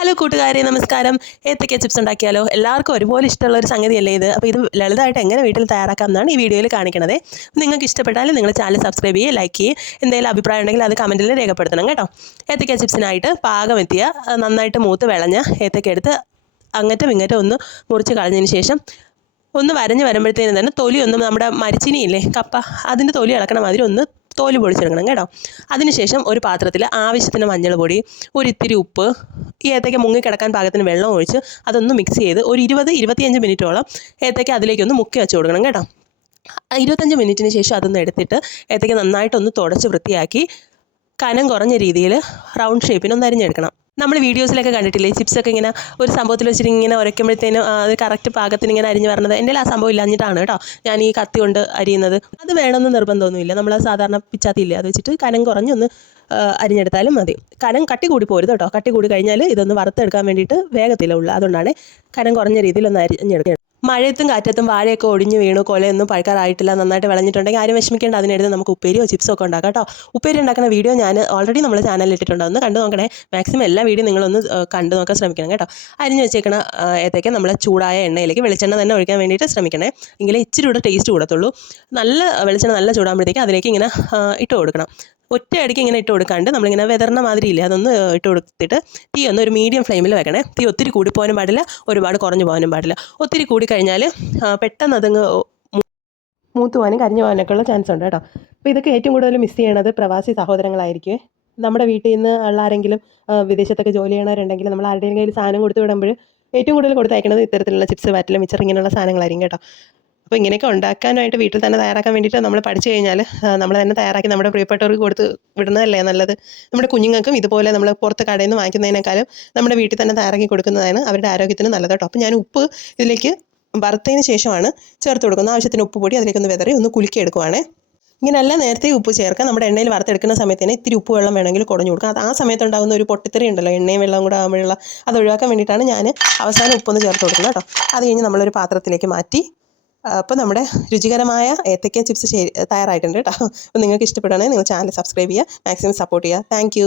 Hello കൂട്ടുകാരെ, നമസ്കാരം. ഏത്തക്ക ചിപ്സ് ഉണ്ടാക്കിയാലോ? എല്ലാവർക്കും ഒരുപോലെ ഇഷ്ടമുള്ള ഒരു സംഗതിയല്ലേ ഇത്. അപ്പോൾ ഇത് ലളിതമായിട്ട് എങ്ങനെ വീട്ടിൽ തയ്യാറാക്കാം എന്നാണ് ഈ വീഡിയോയിൽ കാണിക്കണത്. നിങ്ങൾക്ക് ഇഷ്ടപ്പെട്ടാൽ നിങ്ങൾ ചാനൽ സബ്സ്ക്രൈബ് ചെയ്യുക, ലൈക്ക് ചെയ്യുക. എന്തെങ്കിലും അഭിപ്രായം ഉണ്ടെങ്കിൽ അത് കമൻറ്റിൽ രേഖപ്പെടുത്തണം കേട്ടോ. ഏത്തക്ക ചിപ്സിനായിട്ട് പാകമെത്തിയ നന്നായിട്ട് മൂത്ത് വിളഞ്ഞ ഏത്തക്ക എടുത്ത് അങ്ങറ്റം ഇങ്ങറ്റം ഒന്ന് മുറിച്ച് കളഞ്ഞതിന് ശേഷം ഒന്ന് വരഞ്ഞ് വരുമ്പോഴത്തേനും തന്നെ തൊലിയൊന്നും നമ്മുടെ മരിച്ചിനിയില്ലേ, കപ്പ, അതിൻ്റെ തൊലി ഇളക്കണ മാതിരി ഒന്ന് തോല് പൊടിച്ചെടുക്കണം കേട്ടോ. അതിനുശേഷം ഒരു പാത്രത്തിൽ ആവശ്യത്തിന് മഞ്ഞൾ പൊടി, ഒരിത്തിരി ഉപ്പ്, ഈ ഏത്തയ്ക്ക മുങ്ങിക്കിടക്കാൻ പാകത്തിന് വെള്ളം ഒഴിച്ച് അതൊന്ന് മിക്സ് ചെയ്ത് ഒരു 20-25 മിനിറ്റോളം ഏത്തയ്ക്ക അതിലേക്കൊന്ന് മുക്കി വെച്ച് കൊടുക്കണം കേട്ടോ. 25 മിനിറ്റിന് ശേഷം അതൊന്ന് എടുത്തിട്ട് ഏത്തയ്ക്ക നന്നായിട്ടൊന്ന് തുടച്ച് വൃത്തിയാക്കി കനം കുറഞ്ഞ രീതിയിൽ റൗണ്ട് ഷേപ്പിനൊന്ന് അരിഞ്ഞെടുക്കണം. നമ്മൾ വീഡിയോസിലൊക്കെ കണ്ടിട്ടില്ലേ, ചിപ്സൊക്കെ ഇങ്ങനെ ഒരു സംഭവത്തിൽ വെച്ചിട്ട് ഇങ്ങനെ ഉരയ്ക്കുമ്പോഴത്തേനും അത് കറക്റ്റ് പാകത്തിന് ഇങ്ങനെ അരിഞ്ഞ് വരണത്. എൻ്റെ ആ സംഭവം ഇല്ലാഞ്ഞിട്ടാണ് കേട്ടോ ഞാൻ ഈ കത്തി കൊണ്ട് അരിയുന്നത്. അത് വേണമെന്ന് നിർബന്ധമൊന്നുമില്ല. നമ്മൾ സാധാരണ പിച്ചാത്തിയില്ലേ, അത് വെച്ചിട്ട് കനം കുറഞ്ഞൊന്ന് അരിഞ്ഞെടുത്താലും മതി. കനം കട്ടി കൂടി പോരുത് കേട്ടോ. കട്ടി കൂടി കഴിഞ്ഞാൽ ഇതൊന്ന് വറുത്തെടുക്കാൻ വേണ്ടിയിട്ട് വേഗത്തില്ല ഉള്ളൂ. അതുകൊണ്ടാണ് കനം കുറഞ്ഞ രീതിയിലൊന്ന് അരിഞ്ഞെടുക്കുക. മഴയത്തും കാറ്റത്തും വാഴയൊക്കെ ഒടിഞ്ഞു വീണു, കൊലയൊന്നും പഴുക്കാറായിട്ടില്ല, നന്നായിട്ട് വിളഞ്ഞിട്ടുണ്ടെങ്കിൽ ആരും വിഷമിക്കേണ്ട. അതിനെടുത്ത് നമുക്ക് ഉപ്പേരിയോ ചിപ്സോ ഒക്കെ ഉണ്ടാക്കാം കേട്ടോ. ഉപ്പേരി ഉണ്ടാക്കുന്ന വീഡിയോ ഞാൻ ഓൾറെഡി നമ്മുടെ ചാനലിൽ ഇട്ടിട്ടുണ്ട്. ഒന്ന് കണ്ടു നോക്കണേ. മാക്സിമം എല്ലാ വീഡിയോ നിങ്ങളൊന്ന് കണ്ടു നോക്കാൻ ശ്രമിക്കണം കേട്ടോ. അരിഞ്ഞ് വെച്ചേക്കണ ഏത്തയ്ക്ക നമ്മൾ ചൂടായ എണ്ണയിലേക്ക് വെളിച്ചെണ്ണ തന്നെ ഒഴിക്കാൻ വേണ്ടിയിട്ട് ശ്രമിക്കണേ. എങ്കിലേ ഇച്ചിരി കൂടെ ടേസ്റ്റ് കൂടത്തുള്ളൂ. നല്ല വെളിച്ചെണ്ണ നല്ല ചൂടാകുമ്പോഴത്തേക്ക് അതിലേക്ക് ഇങ്ങനെ ഇട്ട് കൊടുക്കണം. ഒറ്റയടിക്ക് ഇങ്ങനെ ഇട്ട് കൊടുക്കാണ്ട് നമ്മളിങ്ങനെ വെതറിന മാതിരി ഇല്ലേ, അതൊന്ന് ഇട്ട് കൊടുത്തിട്ട് തീ ഒന്ന് ഒരു മീഡിയം ഫ്ലെയിമിൽ വെക്കണേ. തീ ഒത്തിരി കൂടി പോകാനും പാടില്ല, ഒരുപാട് കുറഞ്ഞു പോകാനും പാടില്ല. ഒത്തിരി കൂടി കഴിഞ്ഞാൽ പെട്ടെന്ന് അതങ്ങ് മൂത്ത് പോകാനും കരിഞ്ഞു പോകാനൊക്കെ ഉള്ള ചാൻസ് ഉണ്ട് കേട്ടോ. അപ്പോൾ ഇതൊക്കെ ഏറ്റവും കൂടുതൽ മിസ് ചെയ്യണത് പ്രവാസി സഹോദരങ്ങളായിരിക്കും. നമ്മുടെ വീട്ടിൽ നിന്ന് ഉള്ള ആരെങ്കിലും വിദേശത്തൊക്കെ ജോലി ചെയ്യണവരുണ്ടെങ്കിൽ നമ്മൾ ആരുടെയും കയ്യിൽ സാധനം കൊടുത്ത് വിടുമ്പോൾ ഏറ്റവും കൂടുതൽ കൊടുത്തയക്കുന്നത് ഇത്തരത്തിലുള്ള ചിപ്സ്, വറ്റൽ, മിച്ചർ ഇങ്ങനെയുള്ള സാധനങ്ങളായിരിക്കും കേട്ടോ. അപ്പോൾ ഇങ്ങനെയൊക്കെ ഉണ്ടാക്കാനായിട്ട് വീട്ടിൽ തന്നെ തയ്യാറാക്കാൻ വേണ്ടിയിട്ട് നമ്മൾ പഠിച്ചു കഴിഞ്ഞാൽ നമ്മൾ തന്നെ തയ്യാറാക്കി നമ്മുടെ പ്രിയപ്പെട്ടവർക്ക് കൊടുത്ത് വിടുന്നതല്ലേ നല്ലത്. നമ്മുടെ കുഞ്ഞുങ്ങൾക്കും ഇതുപോലെ നമ്മൾ പുറത്ത് കടയിൽ നിന്ന് വാങ്ങിക്കുന്നതിനേക്കാളും നമ്മുടെ വീട്ടിൽ തന്നെ തയ്യാറാക്കി കൊടുക്കുന്നതാണ് അവരുടെ ആരോഗ്യത്തിന് നല്ലത് കേട്ടോ. അപ്പോൾ ഞാൻ ഉപ്പ് ഇതിലേക്ക് വറുത്തതിന് ശേഷമാണ് ചേർത്ത് കൊടുക്കുന്നത്. ആവശ്യത്തിന് ഉപ്പ് പൊടി അതിലേക്കൊന്ന് വിതറി ഒന്ന് കുലുക്കി എടുക്കുവാണേ. ഇങ്ങനെയല്ല നേരത്തെ ഉപ്പ് ചേർക്കാം. നമ്മുടെ എണ്ണയിൽ വറുത്തെടുക്കുന്ന സമയത്ത് തന്നെ ഇത്തിരി ഉപ്പ് വെള്ളം വേണമെങ്കിൽ കുടഞ്ഞു കൊടുക്കാം. അത് ആ സമയത്തുണ്ടാകുന്ന ഒരു പൊട്ടിത്തെറി ഉണ്ടല്ലോ, എണ്ണയും വെള്ളം കൂടെ ആകുമ്പോഴുള്ള, അത് ഒഴിവാക്കാൻ വേണ്ടിയിട്ടാണ് ഞാൻ അവസാനം ഉപ്പൊന്ന് ചേർത്ത് കൊടുക്കുന്നത് കേട്ടോ. അത് കഴിഞ്ഞ് നമ്മളൊരു പാത്രത്തിലേക്ക് മാറ്റി. അപ്പോൾ നമ്മുടെ രുചികരമായ ഏത്തയ്ക്ക ചിപ്സ് തയ്യാറായിട്ടുണ്ട് കേട്ടോ. അപ്പോൾ നിങ്ങൾക്ക് ഇഷ്ടപ്പെടുകയാണെങ്കിൽ നിങ്ങൾ ചാനൽ സബ്സ്ക്രൈബ് ചെയ്യുക, മാക്സിമം സപ്പോർട്ട് ചെയ്യുക. താങ്ക്